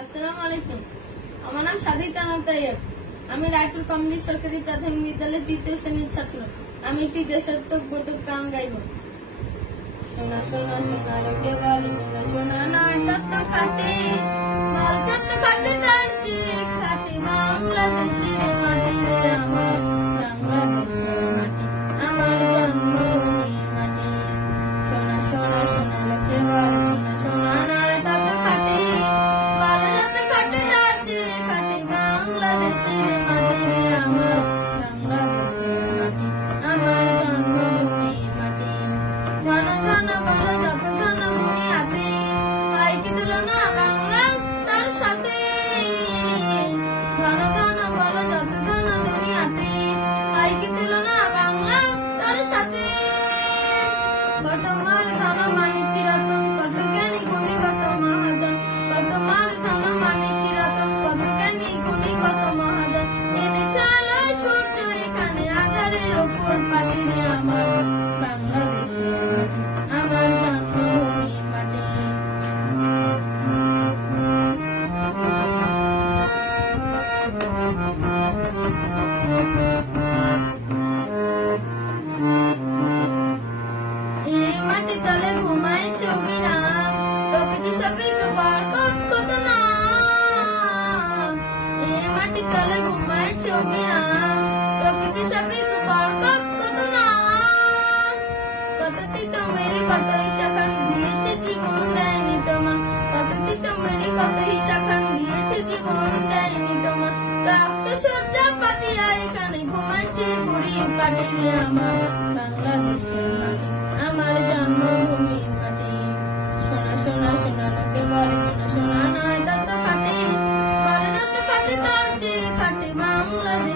আসসালামু আলাইকুম। আমার নাম সাদিতা তাইয়্যেব। আমি রায়পুর কমিউনিস্ট সরকারি প্রাথমিক বিদ্যালয়ের ২য় শ্রেণীর ছাত্র। আমি একটি দেশাত্মবোধক গান গাইব। সোনা সোনা সোনা লোকে বলে সোনা সোনা নয় তত্ত্ব খাটে, বল যত খাটে তার চেয়ে খাটে বাংলাদেশের মাটি রে আমার, বাংলাদেশের মাটি আমার জন্মভূমির মাটি। সোনা সোনা সোনা লোকে বলে সোনা সোনা নয় তত্ত্ব খাটে, বল যত খাটে তার চেয়ে খাটে বাংলাদেশের মাটি রে আমার, বাংলাদেশের মাটি আমার জন্মভূমির মাটি। ঘন ঘন বলো যত ঘন দুনিয়াতে, হয় কি তুলনা বাংলা তার সাথে। ঘন ঘন বলো যত ঘন দুনিয়াতে, হয় কি তুলনা বাংলা তার সাথে। কত মার ধন মানিক কি রতন, কত জ্ঞানী গুণী কত মহাজন। কত মার ধন মানিক কি রতন, কত জ্ঞানী গুণী কত মহাজন। এনেছে আলোয় সূর্য এখানে আধারের ওপর পাটি রে আমার, বাংলাদেশের মাটি আমার জন্মভূমির মাটি। এই মাটি তলে ঘুমায় ছবি নাম, টপিকি শপিক বরকত কত নাম। এই মাটি তলে ঘুমায় ছবি নাম, টপিকি শপিক বরকত কত নাম। কত তিতো মেরে কত ঈশা খান দিয়েছে জীবন দেয়নি তোমার। কত তিতো মেরে কত ঈশা খান দিয়েছে জীবন দেয়নি তোমার। রক্ত সূর্যা পাতিয়া এখানে ঘুমাইছে বুড়ি পাটি রে আমার, বাংলাদেশের মাটি আমার জন্মভূমির মাটি। সোনা সোনা সোনা লোকে বলে সোনা সোনা নয় তত্ত্ব খাটে, বলে যত খাটে তার চেয়ে খাটে বাংলাদেশ।